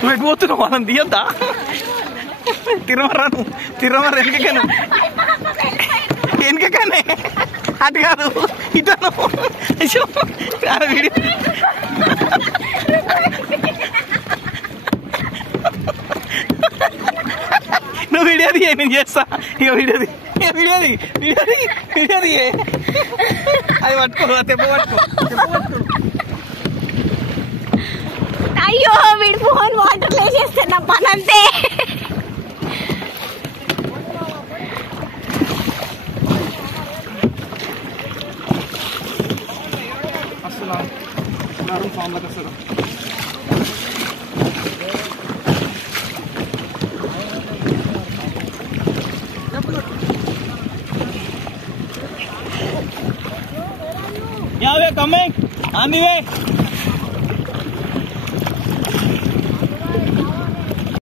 నువ్వు ఎటు పోతున్నావు? వాళ్ళని తీయద్దా? తిరమరా నువ్వు, తిరమరా వెనకనే, వెనకనే, అటు కాదు ఇటు వీడియో. నువ్వు వీడియోది నేను చేస్తా. ఇక వీడియోది అది పట్టుకో, తెప్ప పట్టుకో. అయ్యో వీడి ఫోన్ వాటర్ లో చేస్తున్నా పని అంతే. Yeah, we're coming on the way.